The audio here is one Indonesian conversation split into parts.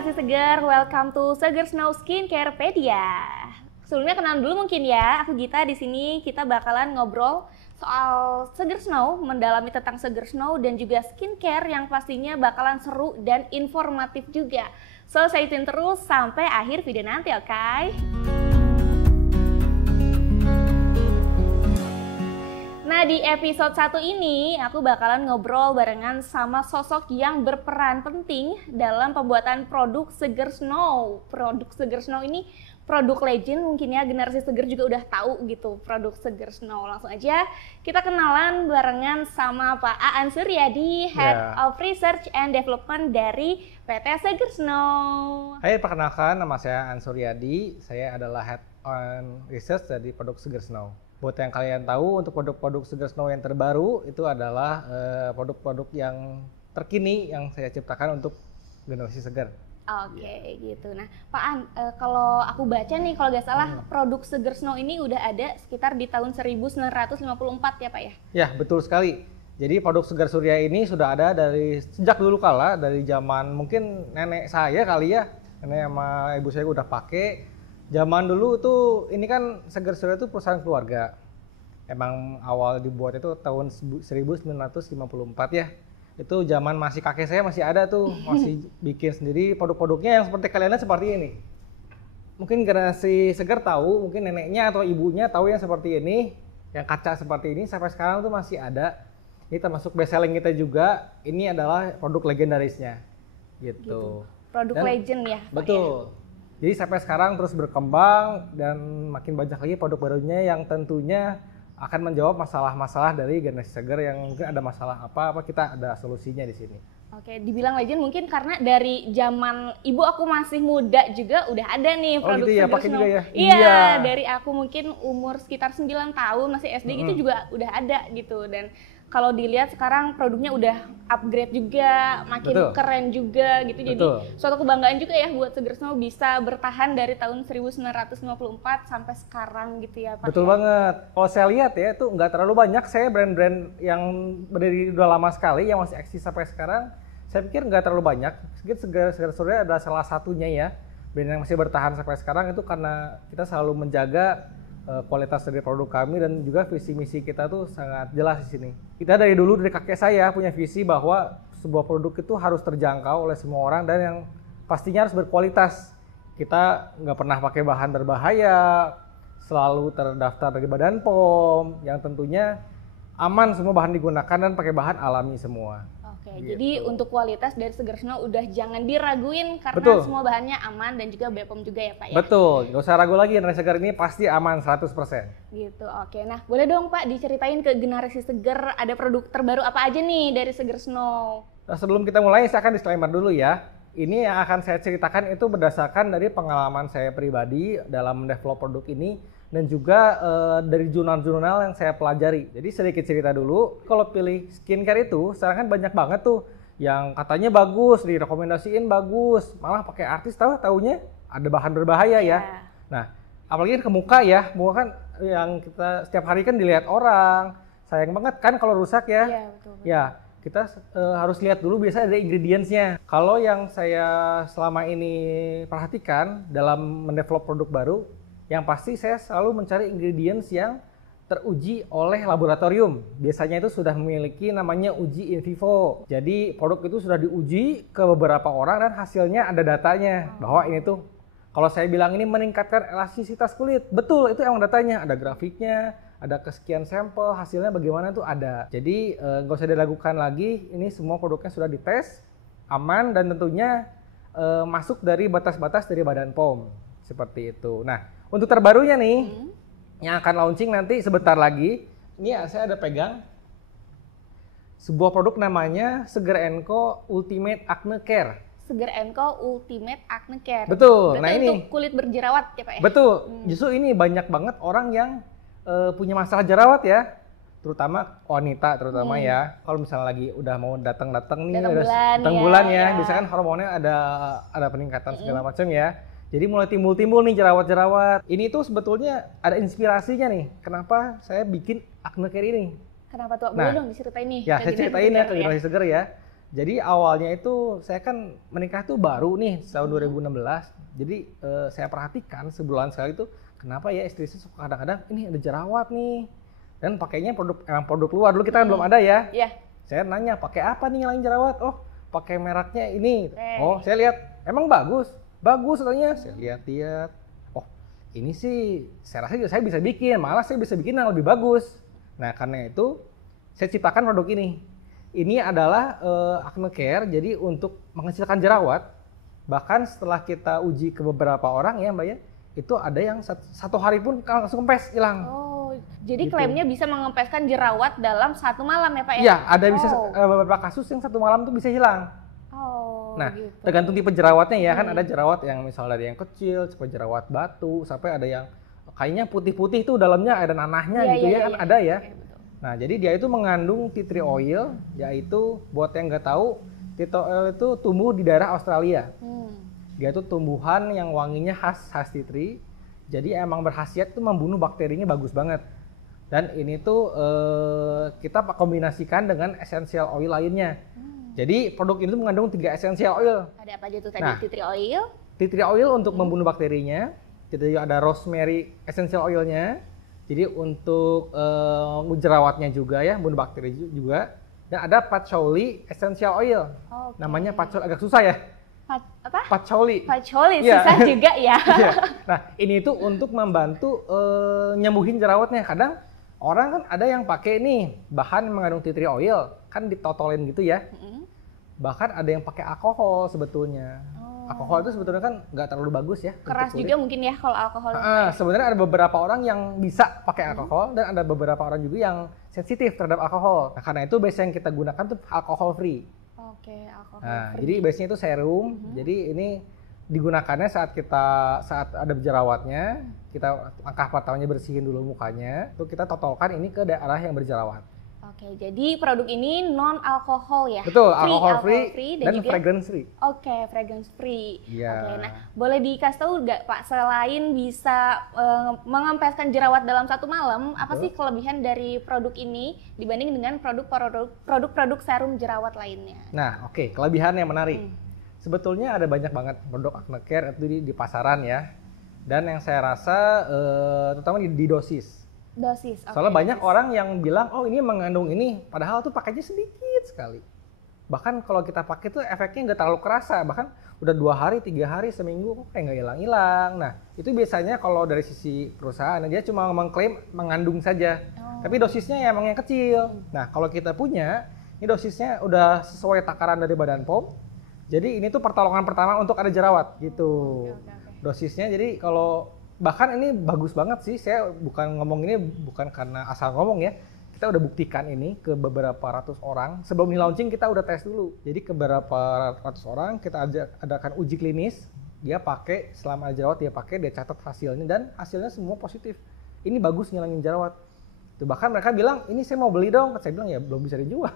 generasi segar, welcome to Seger Snow Skincarepedia. Sebelumnya kenalan dulu mungkin ya, aku Gita. Di sini kita bakalan ngobrol soal Seger Snow, mendalami tentang Seger Snow dan juga skincare yang pastinya bakalan seru dan informatif juga. So stay tune terus sampai akhir video nanti, oke? Nah, di episode 1 ini aku bakalan ngobrol barengan sama sosok yang berperan penting dalam pembuatan produk Seger Snow. Produk Seger Snow ini produk legend, mungkin ya generasi seger juga udah tahu gitu produk Seger Snow. Langsung aja kita kenalan barengan sama Pak Aan Suryadi, Head of Research and Development dari PT Seger Snow. Hai, perkenalkan, nama saya Aan Suryadi. Saya adalah Head on Research dari produk Seger Snow. Buat yang kalian tahu, untuk produk-produk Seger Snow yang terbaru itu adalah produk-produk yang terkini yang saya ciptakan untuk generasi segar. Oke, gitu. Nah, Pak An, kalau aku baca nih, kalau nggak salah produk Seger Snow ini udah ada sekitar di tahun 1954 ya Pak ya? Ya, betul sekali. Jadi produk Segar Surya ini sudah ada dari sejak dulu kala, dari zaman mungkin nenek saya kali ya, nenek sama ibu saya udah pakai. Zaman dulu tuh, ini kan Seger Surya itu perusahaan keluarga. Emang awal dibuat itu tahun 1954 ya. Itu zaman masih kakek saya masih ada tuh, masih bikin sendiri produk-produknya yang seperti kalian lihat seperti ini. Mungkin generasi Seger tahu, mungkin neneknya atau ibunya tahu yang seperti ini, yang kaca seperti ini sampai sekarang tuh masih ada. Ini termasuk best selling kita juga. Ini adalah produk legendarisnya, gitu. Produk legend ya, Pak? Betul. Ya? Jadi sampai sekarang terus berkembang dan makin banyak lagi produk barunya yang tentunya akan menjawab masalah-masalah dari generasi segar yang mungkin ada masalah apa kita ada solusinya di sini. Oke, dibilang legend mungkin karena dari zaman ibu aku masih muda juga udah ada nih produk gitu ya, Seger pakai Snow. juga ya? Iya, dari aku mungkin umur sekitar 9 tahun masih SD gitu juga udah ada gitu. Dan kalau dilihat sekarang produknya udah upgrade juga, makin keren juga gitu. Jadi suatu kebanggaan juga ya buat Seger Snow bisa bertahan dari tahun 1954 sampai sekarang gitu ya Pak. Betul banget. Kalau saya lihat ya itu nggak terlalu banyak saya brand-brand yang berdiri udah lama sekali yang masih eksis sampai sekarang. Saya pikir nggak terlalu banyak. Seger Surya adalah salah satunya ya. Brand yang masih bertahan sampai sekarang itu karena kita selalu menjaga kualitas dari produk kami dan juga visi misi kita tuh sangat jelas di sini. Kita dari dulu dari kakek saya punya visi bahwa sebuah produk itu harus terjangkau oleh semua orang dan yang pastinya harus berkualitas. Kita nggak pernah pakai bahan berbahaya, selalu terdaftar dari Badan POM, yang tentunya aman semua bahan digunakan dan pakai bahan alami semua. Oke, gitu. Jadi untuk kualitas dari Seger Snow udah jangan diraguin karena semua bahannya aman dan juga BPOM juga ya Pak ya? Betul, nggak usah ragu lagi, generasi segar ini pasti aman 100%. Gitu, oke. Nah, boleh dong Pak diceritain ke generasi segar ada produk terbaru apa aja nih dari Seger Snow? Nah, sebelum kita mulai, saya akan disclaimer dulu ya. Ini yang akan saya ceritakan itu berdasarkan dari pengalaman saya pribadi dalam mendevelop produk ini dan juga dari jurnal-jurnal yang saya pelajari. Jadi sedikit cerita dulu, kalau pilih skincare itu sekarang kan banyak banget tuh yang katanya bagus, direkomendasiin bagus, malah pakai artis taunya ada bahan berbahaya ya. Nah, apalagi ke muka ya, muka kan yang kita setiap hari kan dilihat orang, sayang banget kan kalau rusak ya. Iya, betul. Ya, kita harus lihat dulu biasanya ada ingredients-nya. Kalau yang saya selama ini perhatikan dalam mendevelop produk baru, yang pasti saya selalu mencari ingredients yang teruji oleh laboratorium. Biasanya itu sudah memiliki namanya uji in vivo. Jadi produk itu sudah diuji ke beberapa orang dan hasilnya ada datanya. Bahwa ini tuh, kalau saya bilang ini meningkatkan elastisitas kulit. Betul, itu emang datanya. Ada grafiknya, ada kesekian sampel, hasilnya bagaimana tuh ada. Jadi nggak usah diragukan lagi, ini semua produknya sudah dites, aman dan tentunya masuk dari batas-batas dari Badan POM. Seperti itu. Nah, untuk terbarunya nih, yang akan launching nanti sebentar lagi, ini saya ada pegang sebuah produk namanya Seger & Co Ultimate Acne Care. Seger & Co Ultimate Acne Care. Betul. Berarti nah ini untuk kulit berjerawat ya Pak ya? Betul. Justru ini banyak banget orang yang punya masalah jerawat ya, terutama wanita terutama ya. Kalau misalnya lagi udah mau datang nih, datang bulan ya, biasanya kan hormonnya ada peningkatan segala macam ya. Jadi mulai timbul nih jerawat-jerawat. Ini tuh sebetulnya ada inspirasinya nih. Kenapa saya bikin acne care ini? Kenapa tuh? Boleh dong diceritain nih. Ya, saya ceritain ya ke generasi segar ya. Jadi awalnya itu saya kan menikah tuh baru nih tahun 2016. Jadi saya perhatikan sebulan sekali tuh kenapa ya istri saya suka kadang-kadang ini ada jerawat nih. Dan pakainya produk luar. Dulu kita kan belum ada ya. Iya. Saya nanya pakai apa nih ngilangin jerawat? Oh, pakai mereknya ini. Oh, saya lihat emang bagus. Bagus katanya. Saya lihat-lihat. Oh, ini sih saya rasa saya bisa bikin. Malah saya bisa bikin yang lebih bagus. Nah, karena itu saya ciptakan produk ini. Ini adalah acne care, jadi untuk menghasilkan jerawat. Bahkan setelah kita uji ke beberapa orang ya Mbak ya, itu ada yang satu hari pun langsung kempes hilang. Oh, jadi Gitu. klaimnya bisa mengempeskan jerawat dalam 1 malam ya Pak ya? Iya, ada bisa beberapa kasus yang 1 malam tuh bisa hilang. Oh, Nah, gitu. tergantung tipe jerawatnya ya, kan ada jerawat yang misalnya ada yang kecil, sampai jerawat batu, sampai ada yang kayaknya putih-putih tuh dalamnya ada nanahnya Iya, gitu iya, ya, iya, kan iya. ada ya. Oke, betul. Nah, jadi dia itu mengandung tea tree oil, yaitu buat yang nggak tahu, tea tree oil itu tumbuh di daerah Australia. Dia itu tumbuhan yang wanginya khas tea tree, jadi emang berkhasiat itu membunuh bakterinya bagus banget. Dan ini tuh kita kombinasikan dengan essential oil lainnya. Jadi produk ini tuh mengandung 3 essential oil. Ada apa aja tuh tadi? Nah. Tea tree oil. Tea tree oil untuk membunuh bakterinya, jadi ada rosemary essential oilnya, jadi untuk jerawatnya juga ya, bunuh bakteri juga. Dan ada patchouli essential oil. Oke. Namanya patchouli agak susah ya. Apa? Patchouli. Patchouli, Iya. susah juga ya. Iya. Nah, ini tuh untuk membantu nyembuhin jerawatnya. Kadang orang kan ada yang pakai nih bahan yang mengandung tea tree oil, kan ditotolin gitu ya. Bahkan ada yang pakai alkohol sebetulnya. Alkohol itu sebetulnya kan nggak terlalu bagus ya. Keras untuk kulit. juga mungkin ya kalau alkohol. Sebenarnya ada beberapa orang yang bisa pakai alkohol dan ada beberapa orang juga yang sensitif terhadap alkohol. Nah, karena itu biasanya yang kita gunakan tuh alkohol free. Oke, alkohol Nah, free. jadi biasanya itu serum. Jadi ini digunakannya saat ada jerawatnya, kita langkah pertamanya bersihin dulu mukanya, tuh kita totolkan ini ke daerah yang berjerawat. Oke, jadi produk ini non alkohol ya? Betul, Free, alkohol free dan juga fragrance free. Oke, fragrance free. Iya. Oke, nah boleh dikasih tahu nggak Pak, selain bisa mengempeskan jerawat dalam 1 malam, apa sih kelebihan dari produk ini dibanding dengan produk-produk serum jerawat lainnya? Nah, oke, kelebihan yang menarik. Sebetulnya ada banyak banget produk acne care itu di pasaran ya. Dan yang saya rasa terutama di dosis. Dosis. Oke, Soalnya banyak dosis. orang yang bilang, oh ini mengandung ini, padahal tuh pakainya sedikit sekali. Bahkan kalau kita pakai tuh efeknya nggak terlalu kerasa, bahkan udah 2 hari, 3 hari, seminggu kayak nggak hilang-hilang. Nah, itu biasanya kalau dari sisi perusahaan dia cuma mengklaim mengandung saja, tapi dosisnya ya emang yang kecil. Nah, kalau kita punya, ini dosisnya udah sesuai takaran dari Badan POM. Jadi ini tuh pertolongan pertama untuk ada jerawat gitu. Oke. Dosisnya jadi kalau bahkan ini bagus banget sih, saya bukan ngomong ini bukan karena asal ngomong ya. Kita udah buktikan ini ke beberapa ratus orang. Sebelum di launching kita udah tes dulu. Jadi ke beberapa ratus orang kita adakan uji klinis. Dia pakai selama ada jerawat dia pakai, dia catat hasilnya dan hasilnya semua positif. Ini bagus ngilangin jerawat. Tuh, bahkan mereka bilang, ini saya mau beli dong. Saya bilang ya belum bisa dijual.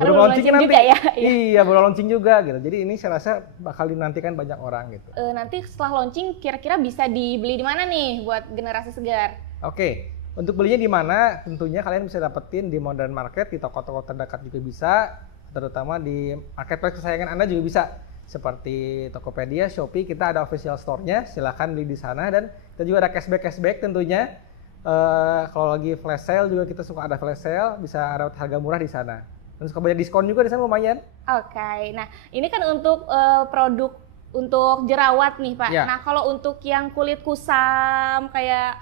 Baru launching nanti. juga ya? Iya, baru launching juga gitu. Jadi ini saya rasa bakal dinantikan banyak orang gitu. Nanti setelah launching kira-kira bisa dibeli di mana nih buat generasi segar? Oke, untuk belinya di mana? Tentunya kalian bisa dapetin di modern market, di toko-toko terdekat juga bisa, terutama di marketplace kesayangan Anda juga bisa. Seperti Tokopedia, Shopee, kita ada official store-nya, silahkan beli di sana dan kita juga ada cashback tentunya. Kalau lagi flash sale juga kita suka ada flash sale, bisa ada harga murah di sana. Dan suka banyak diskon juga di sana lumayan. Oke, nah ini kan untuk produk untuk jerawat nih Pak. Ya. Nah kalau untuk yang kulit kusam kayak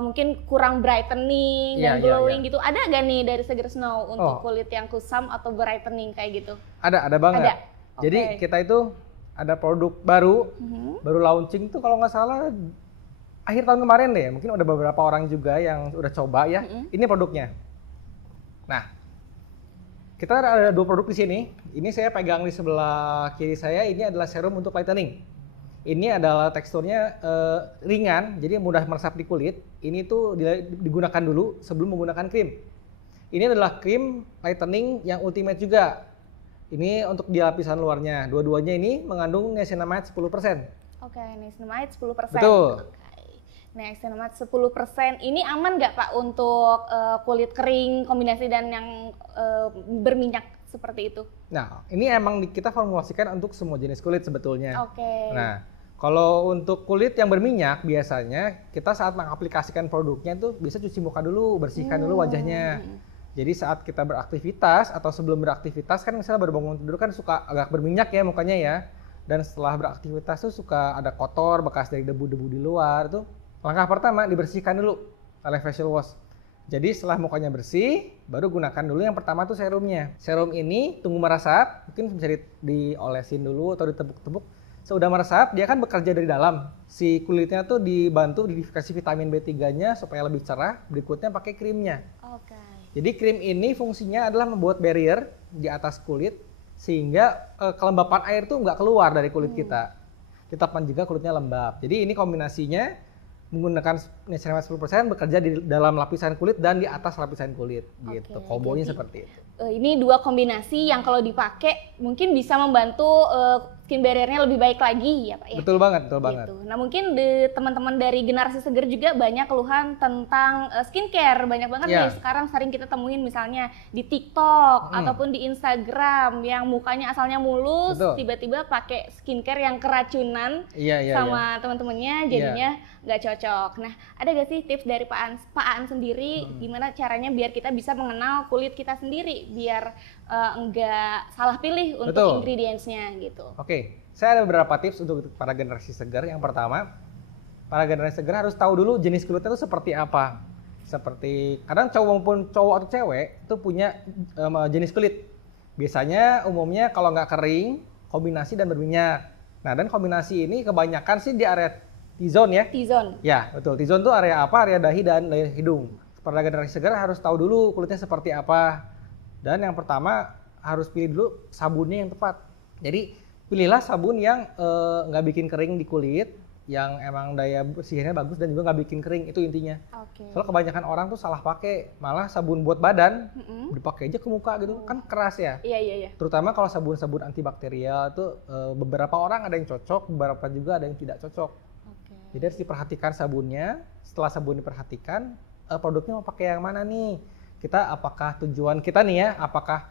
mungkin kurang brightening dan glowing gitu, ada gak nih dari Seger Snow untuk kulit yang kusam atau brightening kayak gitu? Ada banget. Ada. Jadi kita itu ada produk baru, baru launching tuh kalau nggak salah akhir tahun kemarin deh, mungkin udah beberapa orang juga yang udah coba ya. Ini produknya. Nah, kita ada 2 produk di sini. Ini saya pegang di sebelah kiri saya. Ini adalah serum untuk lightening. Ini adalah teksturnya ringan, jadi mudah meresap di kulit. Ini tuh digunakan dulu sebelum menggunakan krim. Ini adalah krim lightening yang ultimate juga. Ini untuk di lapisan luarnya. Dua-duanya ini mengandung niacinamide 10%. Oke, niacinamide 10%. Betul. Niacinamide 10%. Ini aman nggak Pak untuk kulit kering kombinasi dan yang berminyak seperti itu? Nah, ini emang kita formulasikan untuk semua jenis kulit sebetulnya. Oke. Nah, kalau untuk kulit yang berminyak, biasanya kita saat mengaplikasikan produknya itu bisa cuci muka dulu, bersihkan dulu wajahnya. Jadi saat kita beraktivitas atau sebelum beraktivitas kan misalnya baru bangun tidur kan suka agak berminyak ya mukanya ya. Dan setelah beraktivitas tuh suka ada kotor, bekas dari debu-debu di luar tuh. Langkah pertama dibersihkan dulu oleh facial wash. Jadi setelah mukanya bersih, baru gunakan dulu yang pertama tuh serumnya. Serum ini tunggu meresap, mungkin bisa diolesin dulu atau ditepuk-tepuk. Sudah meresap, dia kan bekerja dari dalam. Si kulitnya tuh dibantu dikasih vitamin B3-nya supaya lebih cerah. Berikutnya pakai krimnya. Oke. Jadi krim ini fungsinya adalah membuat barrier di atas kulit sehingga kelembapan air tuh nggak keluar dari kulit kita. Tetap menjaga kulitnya lembab. Jadi ini kombinasinya menggunakan Niacinamide 10% bekerja di dalam lapisan kulit dan di atas lapisan kulit gitu. Kombonya seperti itu. Ini dua kombinasi yang kalau dipakai mungkin bisa membantu skin barrier-nya lebih baik lagi ya Pak ya. Betul banget, betul banget. Gitu. Nah mungkin teman-teman dari generasi seger juga banyak keluhan tentang skincare. Banyak banget nih sekarang sering kita temuin misalnya di TikTok ataupun di Instagram yang mukanya asalnya mulus, tiba-tiba pakai skincare yang keracunan sama teman-temannya jadinya nggak cocok. Nah ada gak sih tips dari Pak Aan sendiri gimana caranya biar kita bisa mengenal kulit kita sendiri biar nggak salah pilih untuk ingredients-nya gitu. Oke, saya ada beberapa tips untuk para generasi segar. Yang pertama, para generasi segar harus tahu dulu jenis kulitnya itu seperti apa. Seperti kadang cowok atau cewek itu punya jenis kulit. Biasanya umumnya kalau nggak kering, kombinasi dan berminyak. Nah dan kombinasi ini kebanyakan sih di area T-zone ya. T-zone. Ya betul. T-zone itu area apa? Area dahi dan hidung. Para generasi segar harus tahu dulu kulitnya seperti apa. Dan yang pertama harus pilih dulu sabunnya yang tepat. Jadi pilihlah sabun yang nggak bikin kering di kulit, yang emang daya bersihnya bagus dan juga nggak bikin kering, itu intinya. Soalnya kebanyakan orang tuh salah pakai, malah sabun buat badan dipakai aja ke muka gitu, kan keras ya. Iya. Terutama kalau sabun-sabun antibakterial tuh beberapa orang ada yang cocok, beberapa juga ada yang tidak cocok. Jadi harus diperhatikan sabunnya. Setelah sabun diperhatikan, produknya mau pakai yang mana nih? Kita apakah tujuan kita nih ya, apakah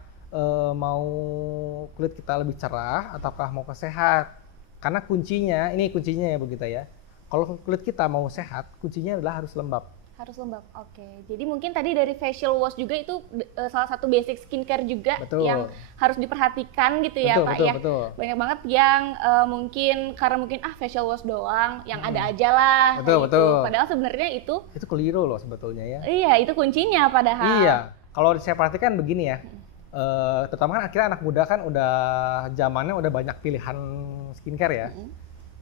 mau kulit kita lebih cerah ataukah mau sehat? Karena kuncinya ya Bu Gita ya. Kalau kulit kita mau sehat, kuncinya adalah harus lembab. Harus lembab. Oke. Jadi mungkin tadi dari facial wash juga itu salah satu basic skincare juga yang harus diperhatikan gitu ya Pak ya. Banyak banget yang mungkin facial wash doang, yang ada aja lah. Betul. Padahal sebenarnya itu keliru loh sebetulnya ya. Iya, itu kuncinya padahal. Iya. Kalau saya perhatikan begini ya. Terutama kan akhirnya anak muda kan udah zamannya udah banyak pilihan skincare ya.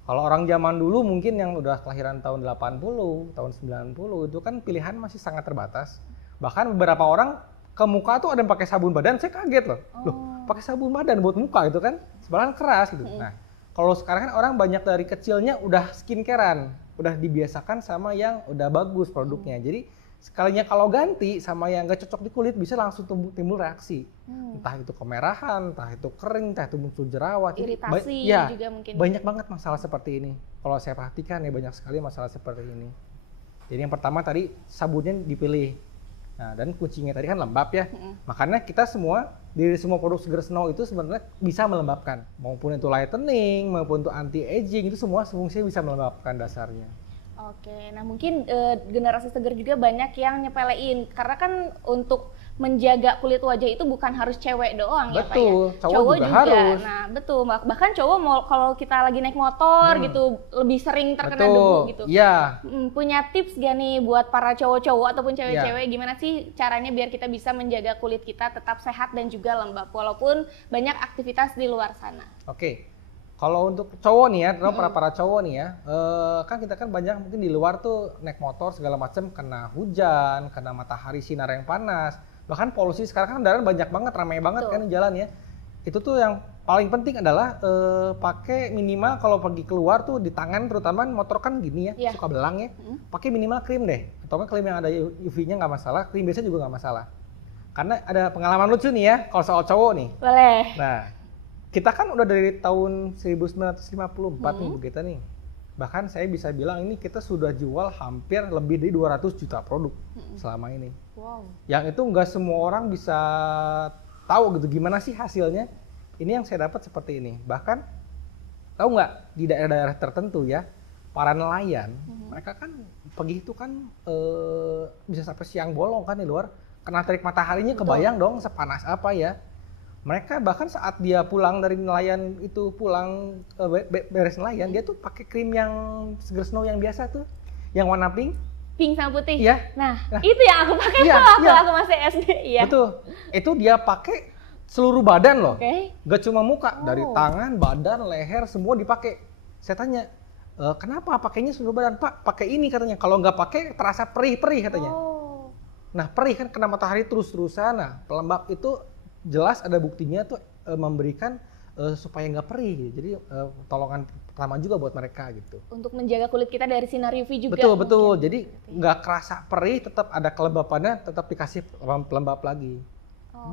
Kalau orang zaman dulu mungkin yang udah kelahiran tahun 80, tahun 90 itu kan pilihan masih sangat terbatas. Bahkan beberapa orang ke muka tuh ada yang pakai sabun badan, saya kaget loh. Loh, pakai sabun badan buat muka gitu kan? Sebenarnya keras gitu. Nah, kalau sekarang kan orang banyak dari kecilnya udah skincarean, udah dibiasakan sama yang udah bagus produknya. Jadi sekalinya kalau ganti sama yang gak cocok di kulit bisa langsung timbul reaksi. Entah itu kemerahan, entah itu kering, entah itu muncul jerawat. Iritasi juga mungkin. Banyak banget masalah seperti ini. Kalau saya perhatikan ya banyak sekali masalah seperti ini. Jadi yang pertama tadi sabunnya dipilih. Nah dan kuncinya tadi kan lembab ya. Makanya kita semua, dari semua produk Seger Snow itu sebenarnya bisa melembabkan. Maupun itu lightening, maupun itu anti-aging, itu semua fungsinya bisa melembabkan dasarnya. Oke, nah mungkin generasi seger juga banyak yang nyepelein karena kan untuk menjaga kulit wajah itu bukan harus cewek doang ya Pak ya. Cowok juga harus. Nah betul, bahkan cowok mau kalau kita lagi naik motor gitu lebih sering terkena debu gitu. Iya. Punya tips gak nih buat para cowok-cowok ataupun cewek-cewek gimana sih caranya biar kita bisa menjaga kulit kita tetap sehat dan juga lembab walaupun banyak aktivitas di luar sana. Oke. Kalau untuk cowok nih ya, para cowok nih ya, kan kita kan banyak mungkin di luar tuh naik motor segala macam kena hujan, kena matahari sinar yang panas, bahkan polusi sekarang kan kendaraan banyak banget, ramai banget kan di jalan ya. Itu tuh yang paling penting adalah pakai minimal kalau pergi keluar tuh di tangan terutama motor kan gini ya, suka belang ya, pakai minimal krim deh, atau kan krim yang ada UV-nya nggak masalah, krim biasa juga nggak masalah. Karena ada pengalaman lucu nih ya, kalau soal cowok nih. Boleh. Nah. Kita kan udah dari tahun 1954 nih Bu Gita nih. Bahkan saya bisa bilang ini kita sudah jual hampir lebih dari 200 juta produk selama ini. Wow. Yang itu nggak semua orang bisa tahu gitu gimana sih hasilnya. Ini yang saya dapat seperti ini. Bahkan tahu nggak di daerah-daerah tertentu ya, para nelayan mereka kan pergi itu kan bisa sampai siang bolong kan di luar, kena terik mataharinya. Betul. Kebayang dong sepanas apa ya. Mereka bahkan saat dia pulang dari nelayan itu, pulang beres nelayan, dia tuh pakai krim yang Seger Snow yang biasa tuh, yang warna pink. Pink sama putih. Iya. Nah, itu yang aku pakai waktu aku masih SD. Iya. Betul. Itu dia pakai seluruh badan loh. Oke. Gak cuma muka, dari tangan, badan, leher, semua dipakai. Saya tanya, kenapa pakainya seluruh badan? Pak, pakai ini katanya. Kalau nggak pakai terasa perih-perih katanya. Nah, perih kan kena matahari terus-terusan. Nah, pelembab itu jelas ada buktinya tuh memberikan supaya nggak perih. Jadi pertolongan pertama juga buat mereka gitu. Untuk menjaga kulit kita dari sinar UV juga. Betul, betul. Jadi nggak kerasa perih, tetap ada kelembapannya, tetap dikasih pelembab lagi.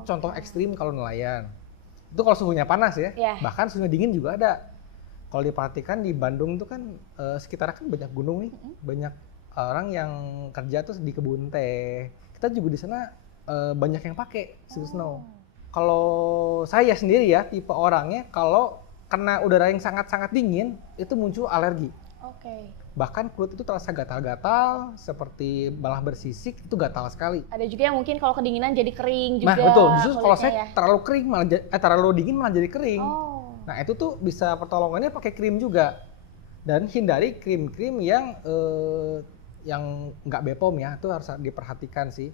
Contoh ekstrim kalau nelayan. Itu kalau suhunya panas ya. Bahkan suhunya dingin juga ada. Kalau diperhatikan di Bandung tuh kan sekitar kan banyak gunung nih. Banyak orang yang kerja tuh di kebun teh. Kita juga di sana banyak yang pakai Seger Snow. Kalau saya sendiri ya, tipe orangnya kalau kena udara yang sangat-sangat dingin, itu muncul alergi. Bahkan kulit itu terasa gatal-gatal, seperti malah bersisik, itu gatal sekali. Ada juga yang mungkin kalau kedinginan jadi kering juga. Nah betul, justru kalau saya terlalu kering, terlalu dingin malah jadi kering. Nah itu tuh bisa pertolongannya pakai krim juga. Dan hindari krim-krim yang nggak BPOM ya, itu harus diperhatikan sih.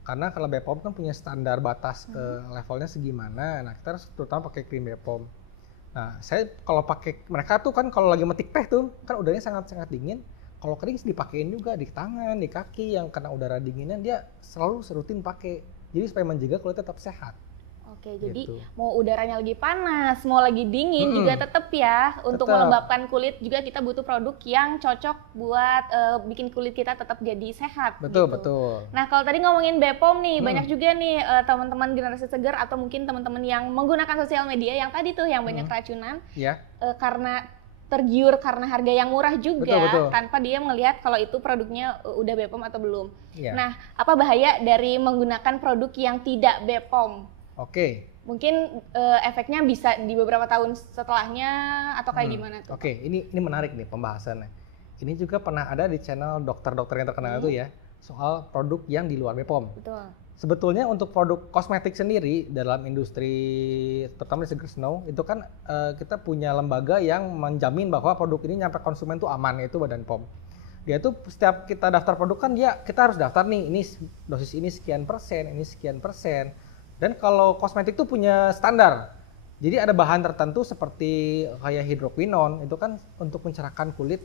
Karena kalau BPOM kan punya standar batas levelnya segimana, nah kita harus terutama pakai krim BPOM. Nah saya kalau pakai, mereka tuh kan kalau lagi metik teh tuh, kan udaranya sangat-sangat dingin, kalau kering dipakein juga di tangan, di kaki yang kena udara dinginnya, dia selalu serutin pakai. Jadi supaya menjaga kulit tetap sehat. Jadi mau udaranya lagi panas, mau lagi dingin juga tetap ya, untuk melembabkan kulit juga kita butuh produk yang cocok buat bikin kulit kita tetap jadi sehat. Betul. Nah kalau tadi ngomongin BPOM nih, banyak juga nih teman-teman generasi seger atau mungkin teman-teman yang menggunakan sosial media yang tadi tuh yang banyak racunan, karena tergiur karena harga yang murah juga, tanpa dia melihat kalau itu produknya udah BPOM atau belum. Nah apa bahaya dari menggunakan produk yang tidak BPOM? Mungkin efeknya bisa di beberapa tahun setelahnya atau kayak gimana tuh? Ini menarik nih pembahasannya. Ini juga pernah ada di channel dokter-dokter yang terkenal itu ya, soal produk yang di luar BPOM. Sebetulnya untuk produk kosmetik sendiri dalam industri, terutama di Seger Snow, itu kan kita punya lembaga yang menjamin bahwa produk ini nyampe konsumen tuh aman, yaitu Badan POM. Dia tuh setiap kita daftar produk kan kita harus daftar nih, ini dosis ini sekian persen, ini sekian persen. Dan kalau kosmetik itu punya standar, jadi ada bahan tertentu seperti kayak hidroquinon, itu kan untuk mencerahkan kulit.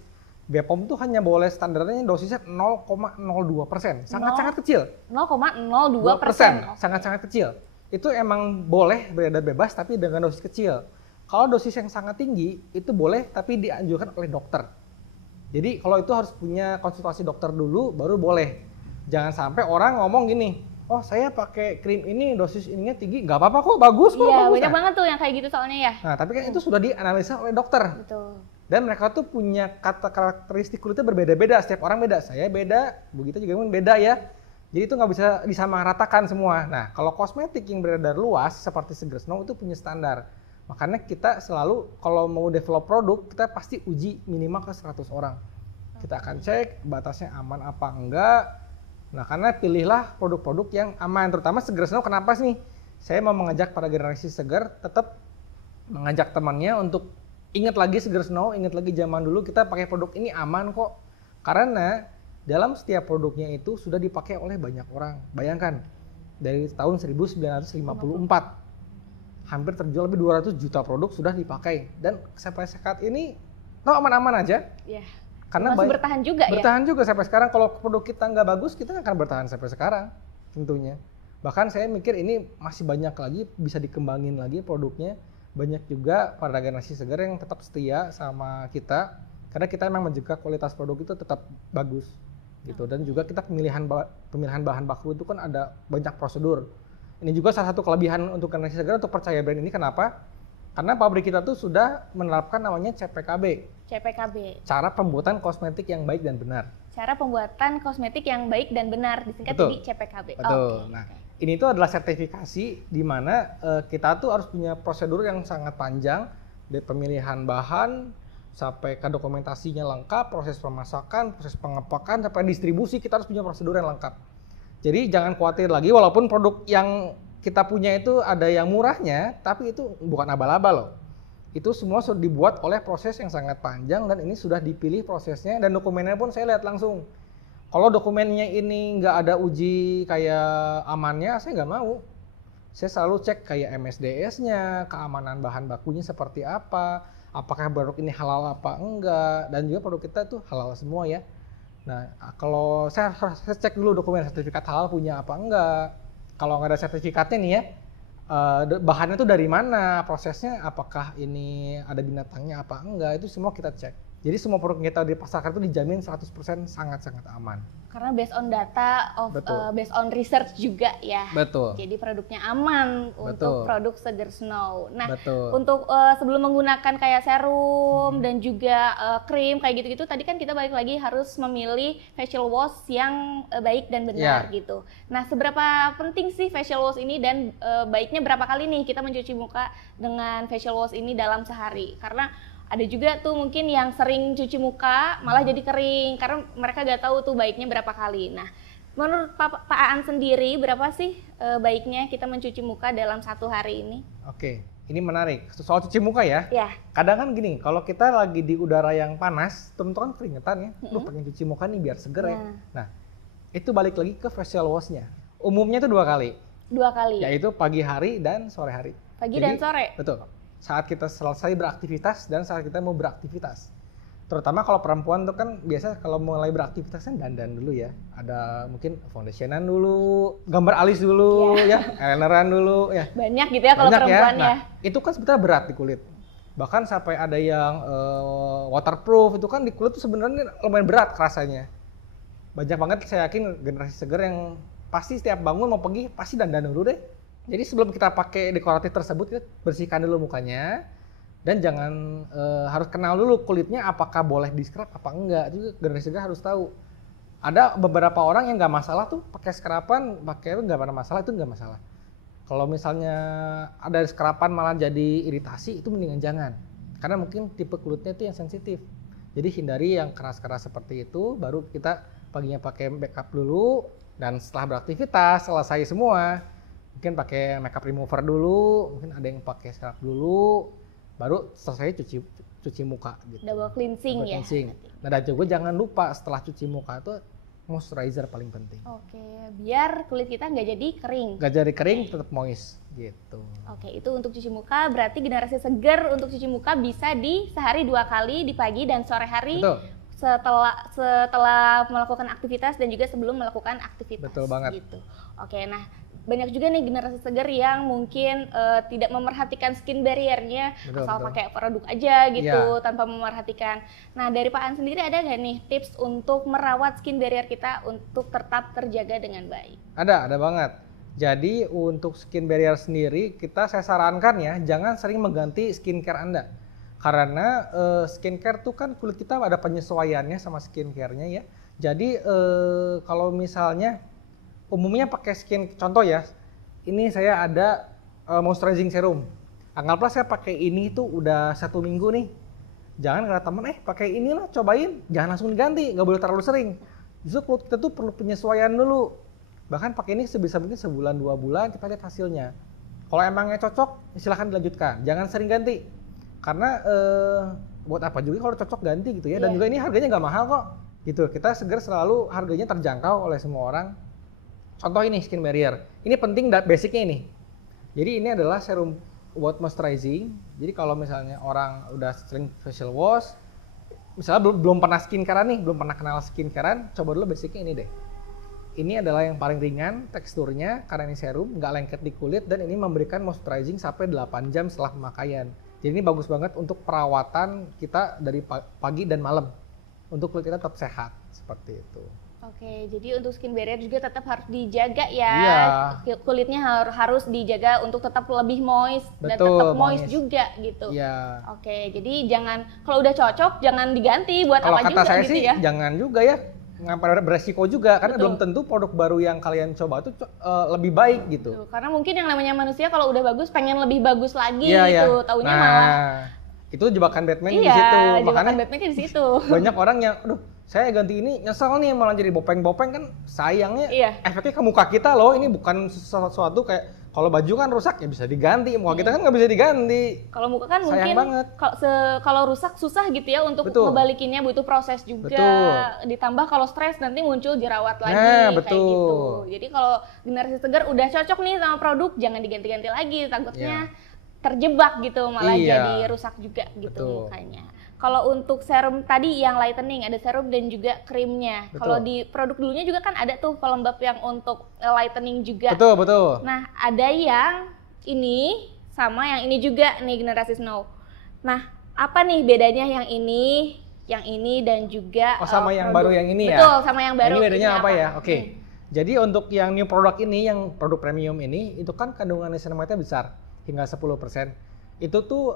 BPOM itu hanya boleh standarnya dosisnya 0,02%, sangat-sangat kecil. 0,02%, sangat-sangat kecil. Itu emang boleh beredar bebas, tapi dengan dosis kecil. Kalau dosis yang sangat tinggi, itu boleh, tapi dianjurkan oleh dokter. Jadi kalau itu harus punya konsultasi dokter dulu, baru boleh. Jangan sampai orang ngomong gini, oh saya pakai krim ini dosis ininya tinggi, nggak apa-apa kok, bagus kok. Iya, banyak banget tuh yang kayak gitu soalnya ya. Nah tapi kan itu sudah dianalisa oleh dokter. Dan mereka tuh punya karakteristik kulitnya berbeda-beda, setiap orang beda. Saya beda, Bu Gita juga beda ya. Jadi itu nggak bisa disamaratakan semua. Nah kalau kosmetik yang beredar luas seperti Seger Snow itu punya standar. Makanya kita selalu kalau mau develop produk, kita pasti uji minimal ke 100 orang. Kita akan cek batasnya aman apa enggak. Nah, karena pilihlah produk-produk yang aman, terutama Seger Snow. Kenapa sih? Saya mau mengajak para generasi seger tetap mengajak temannya untuk ingat lagi Seger Snow, ingat lagi zaman dulu kita pakai produk ini aman kok. Karena dalam setiap produknya itu sudah dipakai oleh banyak orang. Bayangkan, dari tahun 1954, hampir terjual lebih 200 juta produk sudah dipakai. Dan sampai saat ini, aman-aman aja. Karena masih bertahan juga ya? Bertahan juga sampai sekarang. Kalau produk kita nggak bagus, kita nggak akan bertahan sampai sekarang tentunya. Bahkan saya mikir ini masih banyak lagi, bisa dikembangin lagi produknya. Banyak juga para generasi segar yang tetap setia sama kita. Karena kita memang menjaga kualitas produk itu tetap bagus. Gitu. Dan juga kita pemilihan bahan baku itu kan ada banyak prosedur. Ini juga salah satu kelebihan untuk generasi segar untuk percaya brand ini. Kenapa? Karena pabrik kita tuh sudah menerapkan namanya CPKB. Cara pembuatan kosmetik yang baik dan benar. Cara pembuatan kosmetik yang baik dan benar, disingkat jadi CPKB. Betul. Nah, Ini tuh adalah sertifikasi di mana kita tuh harus punya prosedur yang sangat panjang dari pemilihan bahan sampai ke dokumentasinya lengkap, proses pemasakan, proses pengepakan sampai distribusi kita harus punya prosedur yang lengkap. Jadi jangan khawatir lagi walaupun produk yang kita punya itu ada yang murahnya, tapi itu bukan abal-abal loh. Itu semua sudah dibuat oleh proses yang sangat panjang dan ini sudah dipilih prosesnya dan dokumennya pun saya lihat langsung. Kalau dokumennya ini nggak ada uji kayak amannya, saya nggak mau. Saya selalu cek kayak MSDS-nya, keamanan bahan bakunya seperti apa, apakah produk ini halal apa enggak, dan juga produk kita tuh halal semua ya. Nah, kalau saya cek dulu dokumen sertifikat halal punya apa enggak. Kalau nggak ada sertifikatnya nih ya, bahannya tuh dari mana, prosesnya apakah ini ada binatangnya apa enggak, itu semua kita cek. Jadi semua produk kita di pasar itu dijamin 100% sangat-sangat aman. Karena based on data, based on research juga ya. Betul. Jadi produknya aman untuk produk Seger Snow. Nah, untuk sebelum menggunakan kayak serum dan juga krim kayak gitu-gitu, tadi kan kita balik lagi harus memilih facial wash yang baik dan benar gitu. Nah, seberapa penting sih facial wash ini dan baiknya berapa kali nih kita mencuci muka dengan facial wash ini dalam sehari? Karena ada juga tuh mungkin yang sering cuci muka malah jadi kering karena mereka gak tahu tuh baiknya berapa kali. Nah, menurut Pak Aan sendiri berapa sih baiknya kita mencuci muka dalam satu hari ini? Oke, ini menarik. Soal cuci muka ya. Ya. Kadang kan gini, kalau kita lagi di udara yang panas, teman-teman keringetan ya, lu pengen cuci muka nih biar seger ya. Nah, itu balik lagi ke facial wash-nya. Umumnya itu 2 kali. 2 kali. Yaitu pagi hari dan sore hari. Pagi dan sore? Betul. Saat kita selesai beraktivitas dan saat kita mau beraktivitas. Terutama kalau perempuan tuh kan biasa kalau mulai beraktivitas kan dandan dulu ya. Ada mungkin foundationan dulu, gambar alis dulu ya, eyelineran dulu ya. Banyak gitu ya kalau perempuan ya. Nah, itu kan sebetulnya berat di kulit. Bahkan sampai ada yang waterproof itu kan di kulit tuh sebenarnya lumayan berat rasanya. Banyak banget saya yakin generasi seger yang pasti setiap bangun mau pergi pasti dandan dulu deh. Jadi sebelum kita pakai dekoratif tersebut, kita bersihkan dulu mukanya dan jangan harus kenal dulu kulitnya apakah boleh di scrub apa enggak. Juga generasi segar harus tahu. Ada beberapa orang yang nggak masalah tuh pakai scruban, pakai itu nggak ada masalah, itu nggak masalah. Kalau misalnya ada scruban malah jadi iritasi, itu mendingan jangan. Karena mungkin tipe kulitnya itu yang sensitif. Jadi hindari yang keras-keras seperti itu, baru kita paginya pakai makeup dulu dan setelah beraktivitas selesai semua. Mungkin pakai makeup remover dulu, mungkin ada yang pakai scrub dulu, baru selesai cuci muka gitu. Double cleansing ya. Nah, dan juga jangan lupa setelah cuci muka itu moisturizer paling penting. Oke, biar kulit kita nggak jadi kering. Nggak jadi kering, tetap moist gitu. Oke, itu untuk cuci muka. Berarti generasi seger untuk cuci muka bisa di sehari 2 kali, di pagi dan sore hari. Betul. Setelah melakukan aktivitas dan juga sebelum melakukan aktivitas. Betul banget. Gitu. Oke, nah banyak juga nih generasi seger yang mungkin tidak memerhatikan skin barrier-nya, asal pakai produk aja gitu tanpa memerhatikan. Nah, dari Pak An sendiri ada nggak nih tips untuk merawat skin barrier kita untuk tetap terjaga dengan baik? Ada banget. Jadi untuk skin barrier sendiri saya sarankan ya jangan sering mengganti skincare Anda. Karena skincare tuh kan kulit kita ada penyesuaiannya sama skincare-nya ya. Jadi kalau misalnya umumnya pakai contoh ya, ini saya ada moisturizing serum. Anggaplah saya pakai ini tuh udah 1 minggu nih. Jangan kata temen, pakai inilah cobain, jangan langsung diganti, nggak boleh terlalu sering. Justru kulit kita tuh perlu penyesuaian dulu. Bahkan pakai ini sebisa mungkin sebulan 2 bulan kita lihat hasilnya. Kalau emangnya cocok, silahkan dilanjutkan, jangan sering ganti. Karena buat apa juga kalau cocok ganti gitu ya. Dan juga ini harganya nggak mahal kok. Gitu. Kita seger selalu harganya terjangkau oleh semua orang. Contoh ini skin barrier. Ini penting basicnya ini. Jadi ini adalah serum buat moisturizing. Jadi kalau misalnya orang udah sering facial wash, misalnya belum pernah skincarean nih, belum pernah kenal skincarean, coba dulu basicnya ini deh. Ini adalah yang paling ringan teksturnya karena ini serum, nggak lengket di kulit dan ini memberikan moisturizing sampai 8 jam setelah pemakaian. Jadi ini bagus banget untuk perawatan kita dari pagi dan malam. Untuk kulit kita tetap sehat, seperti itu. Oke, jadi untuk skin barrier juga tetap harus dijaga ya. Iya. Kulitnya harus dijaga untuk tetap lebih moist. Betul, dan tetap moist juga gitu. Iya. Oke, jadi jangan, kalau udah cocok jangan diganti buat kalau apa juga gitu ya. Kalau kata saya sih jangan juga ya. beresiko juga karena belum tentu produk baru yang kalian coba itu lebih baik gitu. Karena mungkin yang namanya manusia kalau udah bagus pengen lebih bagus lagi Iya. gitu. Taunya malah itu jebakan Batman di situ. Makanya Batman-nya di situ. Banyak orang yang aduh, saya ganti ini nyesel nih malah jadi bopeng-bopeng kan sayangnya efeknya ke muka kita loh. Ini bukan sesuatu kayak kalau baju kan rusak ya bisa diganti, muka kita kan nggak bisa diganti. Kalau muka kan sayang mungkin kalau rusak susah gitu ya untuk ngebalikinnya, butuh proses juga. Ditambah kalau stres nanti muncul jerawat lagi kayak gitu. Jadi kalau generasi segar udah cocok nih sama produk, jangan diganti-ganti lagi, takutnya terjebak gitu malah jadi rusak juga gitu mukanya. Kalau untuk serum tadi yang lightening, ada serum dan juga krimnya. Kalau di produk dulunya juga kan ada tuh pelembab yang untuk lightening juga. Betul. Nah, ada yang ini sama yang ini juga nih generasi Snow. Nah, apa nih bedanya yang ini dan juga sama yang baru yang ini ya? Betul, sama yang baru. Ini bedanya apa ya? Oke. Jadi untuk yang new product ini, yang produk premium ini, itu kan kandungan niacinamide-nya besar, hingga 10%. Itu tuh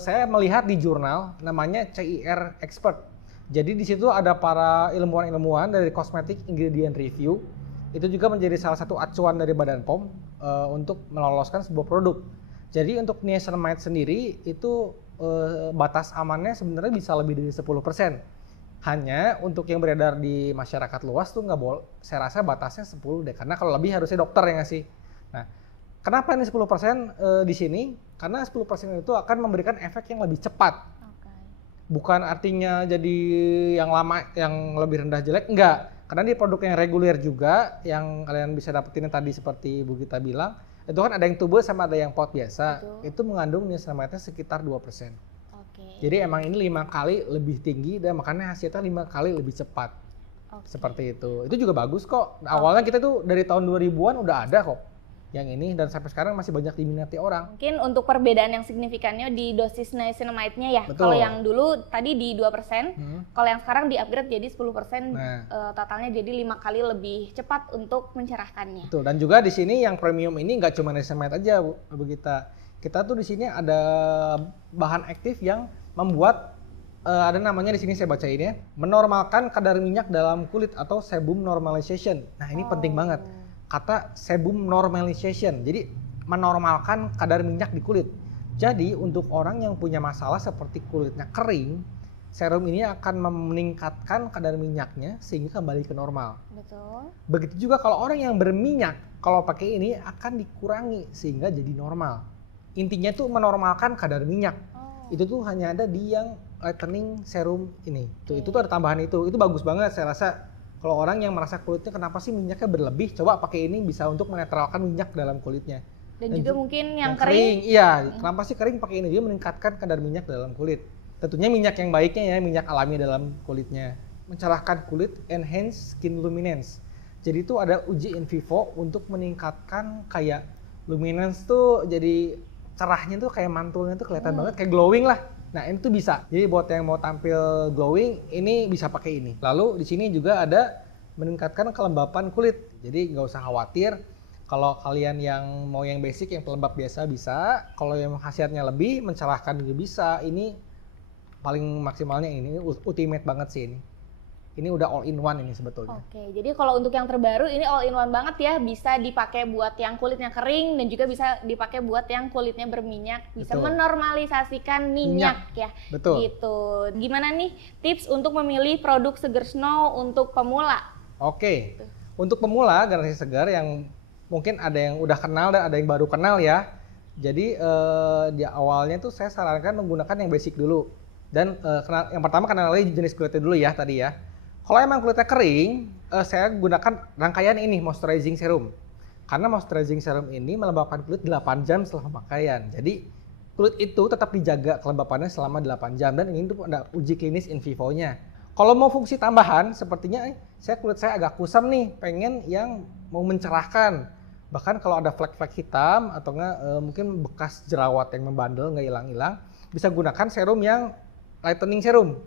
saya melihat di jurnal namanya CIR Expert. Jadi di situ ada para ilmuwan-ilmuwan dari Cosmetic Ingredient Review. Itu juga menjadi salah satu acuan dari Badan POM untuk meloloskan sebuah produk. Jadi untuk niacinamide sendiri itu batas amannya sebenarnya bisa lebih dari 10%. Hanya untuk yang beredar di masyarakat luas tuh nggak boleh. Saya rasa batasnya 10 deh, karena kalau lebih harusnya dokter yang ngasih. Nah, kenapa ini 10% di sini? Karena 10% itu akan memberikan efek yang lebih cepat. Bukan artinya jadi yang lama, yang lebih rendah jelek, enggak. Karena di produk yang reguler juga, yang kalian bisa dapetin tadi seperti Bu Gita bilang, itu kan ada yang tube sama ada yang pot biasa. Itu mengandung niacinamide sekitar 2%. Jadi emang ini 5 kali lebih tinggi dan makanya hasilnya 5 kali lebih cepat. Seperti itu. Itu juga bagus kok. Awalnya kita tuh dari tahun 2000-an udah ada kok yang ini, dan sampai sekarang masih banyak diminati orang. Mungkin untuk perbedaan yang signifikannya di dosis niacinamide-nya ya. Kalau yang dulu tadi di 2%, kalau yang sekarang di-upgrade jadi 10%, totalnya jadi 5 kali lebih cepat untuk mencerahkannya. Betul, dan juga di sini yang premium ini nggak cuma niacinamide aja, Bu Gita. Kita tuh di sini ada bahan aktif yang membuat ada namanya di sini saya bacain ya, menormalkan kadar minyak dalam kulit atau sebum normalization. Nah, ini penting banget. Kata sebum normalization, jadi menormalkan kadar minyak di kulit. Jadi untuk orang yang punya masalah seperti kulitnya kering, serum ini akan meningkatkan kadar minyaknya sehingga kembali ke normal. Betul. Begitu juga kalau orang yang berminyak, kalau pakai ini akan dikurangi sehingga jadi normal. Intinya tuh menormalkan kadar minyak. Itu tuh hanya ada di yang lightening serum ini. Itu tuh ada tambahan itu bagus banget saya rasa. Kalau orang yang merasa kulitnya kenapa sih minyaknya berlebih, coba pakai ini bisa untuk menetralkan minyak dalam kulitnya. Dan juga mungkin yang kering. Iya, kenapa sih kering pakai ini? Dia meningkatkan kadar minyak dalam kulit. Tentunya minyak yang baiknya ya, minyak alami dalam kulitnya. Mencerahkan kulit, enhance skin luminance. Jadi itu ada uji in vivo untuk meningkatkan kayak luminance tuh, jadi cerahnya tuh kayak mantulnya tuh kelihatan banget, kayak glowing lah. Nah, ini tuh bisa. Jadi buat yang mau tampil glowing, ini bisa pakai ini. Lalu di sini juga ada meningkatkan kelembapan kulit. Jadi nggak usah khawatir. Kalau kalian yang mau yang basic, yang pelembab biasa bisa. Kalau yang khasiatnya lebih, mencerahkan juga bisa. Ini paling maksimalnya ini, ultimate banget sih ini. Ini udah all in one ini sebetulnya. Oke, jadi kalau untuk yang terbaru ini all in one banget ya, bisa dipakai buat yang kulitnya kering dan juga bisa dipakai buat yang kulitnya berminyak, bisa menormalisasikan minyak ya. Betul. Gitu. Gimana nih tips untuk memilih produk Seger Snow untuk pemula? Oke. Untuk pemula generasi segar yang mungkin ada yang udah kenal dan ada yang baru kenal ya. Jadi di awalnya tuh saya sarankan menggunakan yang basic dulu. Dan yang pertama kenali jenis kulitnya dulu ya tadi ya. Kalau emang kulitnya kering, saya gunakan rangkaian ini, moisturizing serum. Karena moisturizing serum ini melembabkan kulit 8 jam setelah pemakaian. Jadi kulit itu tetap dijaga kelembapannya selama 8 jam. Dan ini tuh ada uji klinis in vivo-nya. Kalau mau fungsi tambahan, sepertinya kulit saya agak kusam nih, pengen yang mau mencerahkan. Bahkan kalau ada flek-flek hitam atau enggak mungkin bekas jerawat yang membandel nggak hilang-hilang, bisa gunakan serum yang lightening serum.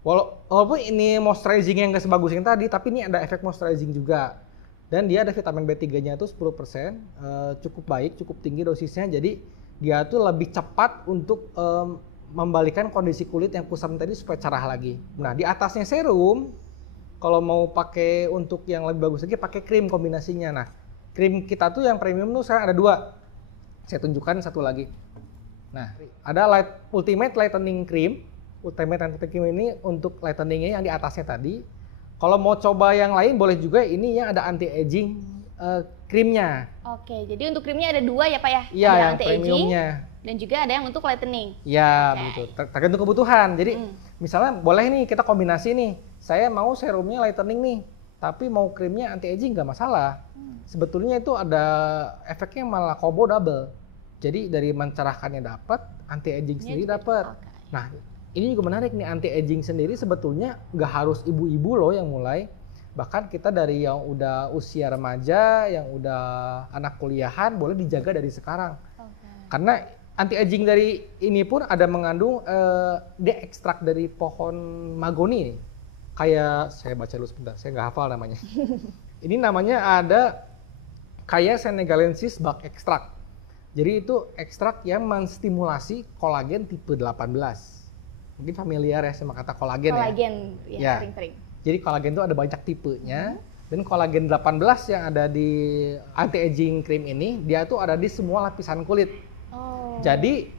Walaupun ini moisturizing yang nggak sebagus yang tadi, tapi ini ada efek moisturizing juga. Dan dia ada vitamin B3-nya itu 10%, cukup baik, cukup tinggi dosisnya. Jadi dia tuh lebih cepat untuk membalikan kondisi kulit yang kusam tadi supaya cerah lagi. Nah, di atasnya serum, kalau mau pakai untuk yang lebih bagus lagi pakai krim kombinasinya. Nah, krim kita tuh yang premium tuh sekarang ada 2. Saya tunjukkan satu lagi. Nah, ada Ultimate Lightening Cream. Ultimate Lightening Cream ini untuk lighteningnya yang di atasnya tadi. Kalau mau coba yang lain boleh juga, ini yang ada anti-aging krimnya. Oke, jadi untuk krimnya ada 2 ya Pak ya? Iya, ada yang anti-aging premiumnya. dan juga ada yang untuk lightening. Iya, begitu. Tergantung kebutuhan. Jadi misalnya boleh nih kita kombinasi nih. Saya mau serumnya lightening nih, tapi mau krimnya anti-aging nggak masalah. Sebetulnya itu ada efeknya malah combo double. Jadi dari mencerahkannya dapat, anti-aging sendiri dapat. Nah, ini juga menarik nih, anti-aging sendiri sebetulnya nggak harus ibu-ibu loh yang mulai. Bahkan kita dari yang udah usia remaja, yang udah anak kuliahan boleh dijaga dari sekarang. Karena anti-aging dari ini pun ada mengandung dia ekstrak dari pohon mahagoni nih. Kayak saya baca dulu sebentar, saya nggak hafal namanya. Ini namanya ada kayak Senegalensis Bark Extract. Jadi itu ekstrak yang menstimulasi kolagen tipe 18. Mungkin familiar ya sama kata kolagen ya. Kolagen, ya sering-sering. Jadi kolagen itu ada banyak tipenya. Dan kolagen 18 yang ada di anti-aging cream ini, dia tuh ada di semua lapisan kulit. Jadi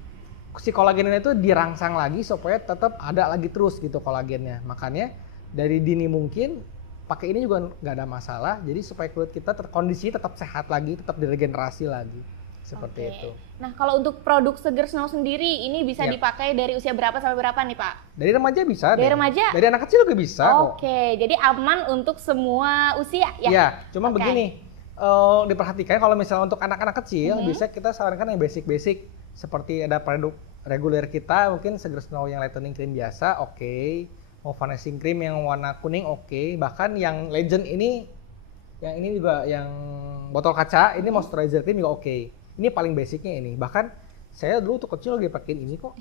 si kolagen itu dirangsang lagi supaya tetap ada lagi terus gitu kolagennya. Makanya dari dini mungkin pakai ini juga nggak ada masalah. Jadi supaya kulit kita kondisinya tetap sehat lagi, tetap diregenerasi lagi. Seperti itu. Nah, kalau untuk produk Seger Snow sendiri ini bisa dipakai dari usia berapa sampai berapa nih, Pak? Dari remaja bisa. Dari remaja? Dari anak kecil juga bisa kok. Oke, jadi aman untuk semua usia ya? Iya, cuma begini, diperhatikan kalau misalnya untuk anak-anak kecil, bisa kita sarankan yang basic-basic. Seperti ada produk reguler kita, mungkin Seger Snow yang lightening cream biasa, oke. Mau vanishing cream yang warna kuning, oke. Bahkan yang legend ini, yang ini juga yang botol kaca, ini moisturizer cream juga oke. Ini paling basicnya ini. Bahkan saya dulu untuk kecil lagi pakein ini kok.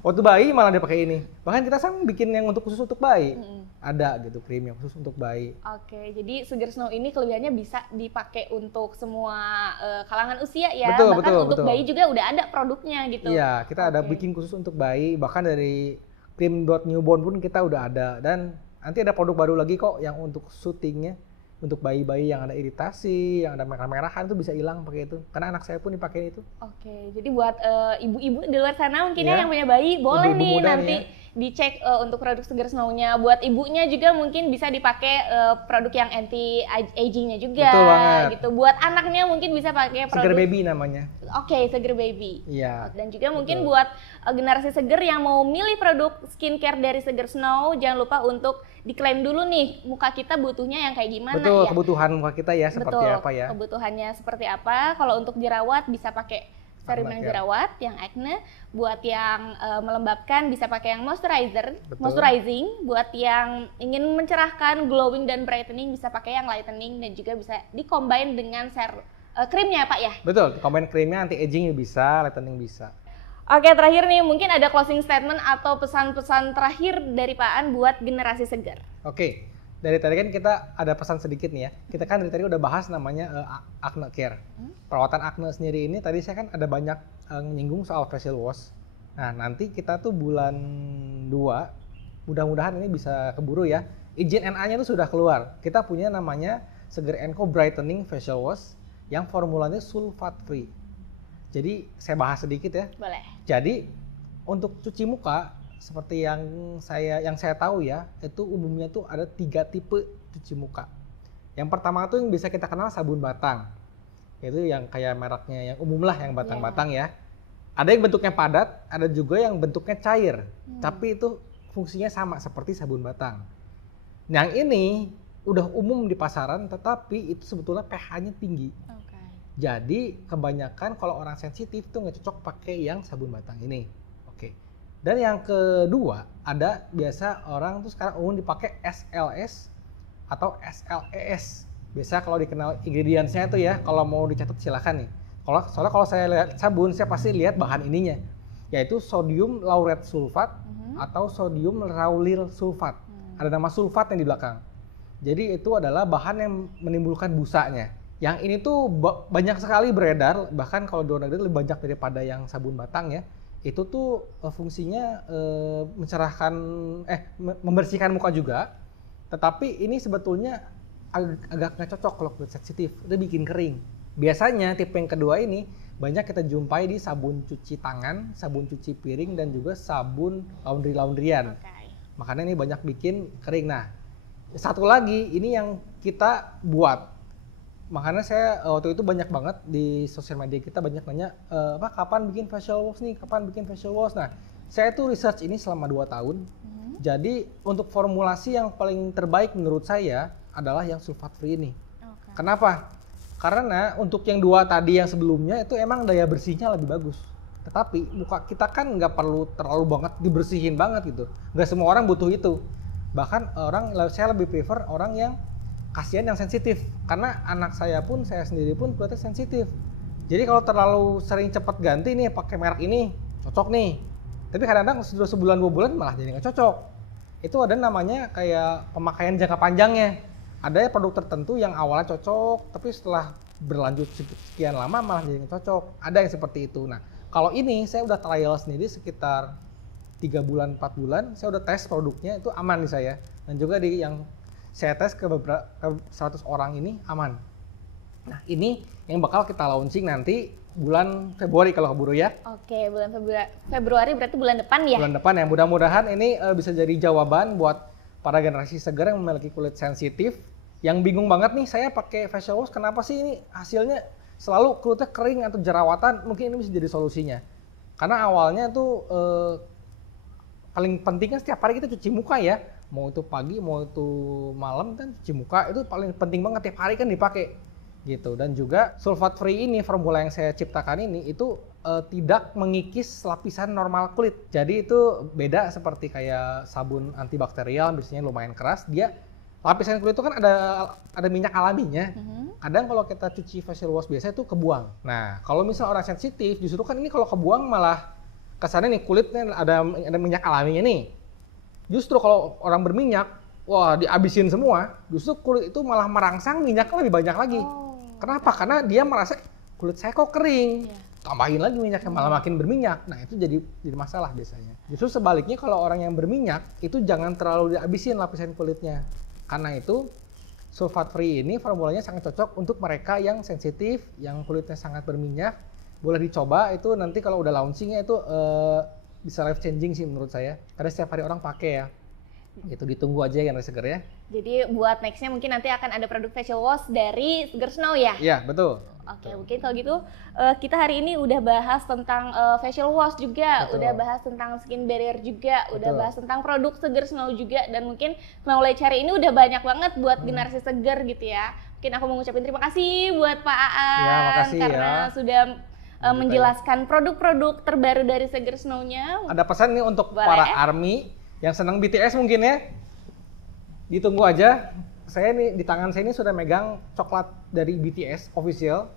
Waktu bayi malah dia pakai ini. Bahkan kita sekarang bikin yang untuk khusus untuk bayi. Ada gitu krim yang khusus untuk bayi. Oke, jadi Seger Snow ini kelebihannya bisa dipakai untuk semua kalangan usia ya. Betul, bahkan betul, untuk betul. bayi juga udah ada produknya gitu. Iya, kita ada bikin khusus untuk bayi. Bahkan dari krim buat newborn pun kita udah ada. Dan nanti ada produk baru lagi kok yang untuk syutingnya. Untuk bayi-bayi yang ada iritasi, yang ada merah-merahan itu bisa hilang pakai itu. Karena anak saya pun dipakai itu. Oke, jadi buat ibu-ibu di luar sana mungkin ya yang punya bayi, boleh ibu-ibu nih muda nanti dicek untuk produk Seger Snow-nya. Buat ibunya juga mungkin bisa dipakai produk yang anti agingnya juga. Betul banget. Gitu. Buat anaknya mungkin bisa pakai produk Seger Baby namanya. Oke, Seger Baby. Iya. Dan juga mungkin buat generasi seger yang mau milih produk skincare dari Seger Snow, jangan lupa untuk diklaim dulu nih muka kita butuhnya yang kayak gimana. Betul, ya. kebutuhan muka kita ya seperti apa ya. Kebutuhannya seperti apa. Kalau untuk jerawat bisa pakai serum yang jerawat, yang acne. Buat yang melembabkan bisa pakai yang moisturizing. Buat yang ingin mencerahkan, glowing dan brightening bisa pakai yang lightening dan juga bisa di-combine dengan krimnya Pak ya. Betul, combine krimnya anti aging bisa, lightening bisa. Oke, terakhir nih mungkin ada closing statement atau pesan-pesan terakhir dari Pak An buat generasi segar. Oke, dari tadi kan kita ada pesan sedikit nih ya. Kita kan dari tadi udah bahas namanya acne care. Perawatan acne sendiri ini tadi saya kan ada banyak menyinggung soal facial wash. Nah, nanti kita tuh bulan 2, mudah-mudahan ini bisa keburu ya. Izin NA-nya tuh sudah keluar. Kita punya namanya Seger & Co Brightening Facial Wash yang formulanya sulfat free. Jadi saya bahas sedikit ya. Boleh. Jadi untuk cuci muka seperti yang saya tahu ya, itu umumnya tuh ada 3 tipe cuci muka. Yang pertama tuh yang bisa kita kenal sabun batang. Itu yang kayak mereknya yang umum lah, yang batang-batang ya. Ada yang bentuknya padat, ada juga yang bentuknya cair. Tapi itu fungsinya sama seperti sabun batang. Yang ini udah umum di pasaran, tetapi itu sebetulnya pH-nya tinggi. Jadi kebanyakan kalau orang sensitif tuh nggak cocok pakai yang sabun batang ini. Oke. Dan yang kedua, ada biasa orang tuh sekarang umum dipakai SLS atau SLES. Biasa kalau dikenal ingredientsnya tuh ya, kalau mau dicatat silakan nih. Soalnya kalau saya lihat sabun, saya pasti lihat bahan ininya, yaitu sodium laureth sulfat atau sodium lauryl sulfat. Ada nama sulfat yang di belakang. Jadi itu adalah bahan yang menimbulkan busanya. Yang ini tuh banyak sekali beredar, bahkan kalau di luar negeri lebih banyak daripada yang sabun batang ya. Itu tuh fungsinya mencerahkan, membersihkan muka juga. Tetapi ini sebetulnya agak nggak cocok kalau kulit sensitif, itu bikin kering. Biasanya tipe yang kedua ini banyak kita jumpai di sabun cuci tangan, sabun cuci piring, dan juga sabun laundryan. Makanya ini banyak bikin kering. Nah, satu lagi ini yang kita buat. Makanya saya waktu itu banyak banget di sosial media kita banyak nanya, kapan bikin facial wash nih, kapan bikin facial wash. Nah, saya tuh research ini selama 2 tahun. Jadi untuk formulasi yang paling terbaik menurut saya adalah yang sulfat free ini. Kenapa? Karena untuk yang 2 tadi yang sebelumnya itu emang daya bersihnya lebih bagus. Tetapi muka kita kan nggak perlu terlalu banget dibersihin banget gitu. Nggak semua orang butuh itu. Bahkan saya lebih prefer orang yang kasihan yang sensitif, karena anak saya pun, saya sendiri pun kulitnya sensitif. Jadi kalau terlalu sering cepat ganti nih pakai merek ini cocok nih, tapi kadang-kadang sudah sebulan 2 bulan malah jadi nggak cocok. Itu ada namanya kayak pemakaian jangka panjangnya. Ada produk tertentu yang awalnya cocok, tapi setelah berlanjut sekian lama malah jadi nggak cocok. Ada yang seperti itu. Nah, kalau ini saya udah trial sendiri sekitar 3 bulan 4 bulan, saya udah tes produknya itu aman di saya, dan juga di yang saya tes ke 100 orang ini aman. Nah, ini yang bakal kita launching nanti bulan Februari kalau keburu ya. Oke, bulan Februari berarti bulan depan ya? Bulan depan ya, mudah-mudahan ini bisa jadi jawaban buat para generasi segar yang memiliki kulit sensitif. Yang bingung banget nih, saya pakai facial wash, kenapa sih ini hasilnya selalu kulitnya kering atau jerawatan? Mungkin ini bisa jadi solusinya. Karena awalnya tuh paling pentingnya setiap hari kita cuci muka ya. Mau itu pagi, mau itu malam kan cuci muka itu paling penting banget, tiap hari kan dipakai gitu. Dan juga sulfat free ini, formula yang saya ciptakan ini itu tidak mengikis lapisan normal kulit. Jadi itu beda seperti kayak sabun antibakterial biasanya lumayan keras, dia lapisan kulit itu kan ada minyak alaminya. Kadang kalau kita cuci facial wash biasa itu kebuang. Nah, kalau misal orang sensitif justru kan ini kalau kebuang malah kesannya nih kulitnya ada minyak alaminya nih. Justru kalau orang berminyak, wah dihabisin semua, justru kulit itu malah merangsang minyaknya lebih banyak lagi. Kenapa? Karena dia merasa kulit saya kok kering, tambahin lagi minyaknya malah makin berminyak. Nah itu jadi masalah biasanya. Justru sebaliknya kalau orang yang berminyak, itu jangan terlalu dihabisin lapisan kulitnya. Karena itu sulfat free ini formulanya sangat cocok untuk mereka yang sensitif, yang kulitnya sangat berminyak. Boleh dicoba, itu nanti kalau udah launchingnya itu bisa life changing sih menurut saya, karena setiap hari orang pakai ya. Itu ditunggu aja generasi seger ya. Jadi buat nextnya mungkin nanti akan ada produk facial wash dari Seger Snow ya? Iya, betul. Oke, mungkin kalau gitu kita hari ini udah bahas tentang facial wash juga, udah bahas tentang skin barrier juga, udah bahas tentang produk Seger Snow juga, dan mungkin knowledge hari ini udah banyak banget buat generasi seger gitu ya. Mungkin aku mau ngucapin terima kasih buat Pak Aan ya, makasih karena sudah menjelaskan produk-produk terbaru dari Seger Snow-nya. Ada pesan nih untuk para ARMY yang senang BTS mungkin ya. Ditunggu aja. Saya nih di tangan saya ini sudah megang coklat dari BTS official.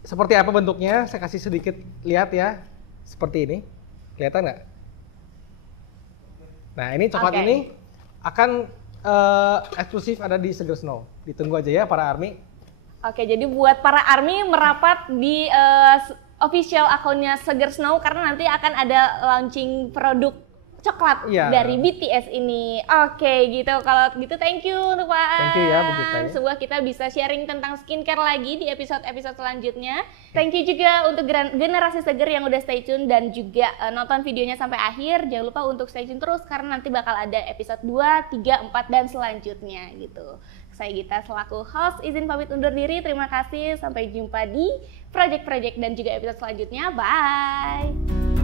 Seperti apa bentuknya? Saya kasih sedikit lihat ya. Seperti ini. Kelihatan nggak? Nah, ini coklat ini akan eksklusif ada di Seger Snow. Ditunggu aja ya para ARMY. Oke, jadi buat para ARMY merapat di official akunnya Seger Snow karena nanti akan ada launching produk coklat dari BTS ini. Oke, gitu. Kalau gitu thank you untuk Pak Aan. Thank you ya Bu Gita. Semoga kita bisa sharing tentang skincare lagi di episode-episode selanjutnya. Thank you juga untuk generasi seger yang udah stay tune dan juga nonton videonya sampai akhir. Jangan lupa untuk stay tune terus karena nanti bakal ada episode 2, 3, 4 dan selanjutnya gitu. Saya Gita selaku host izin pamit undur diri. Terima kasih. Sampai jumpa di project-project dan juga episode selanjutnya. Bye.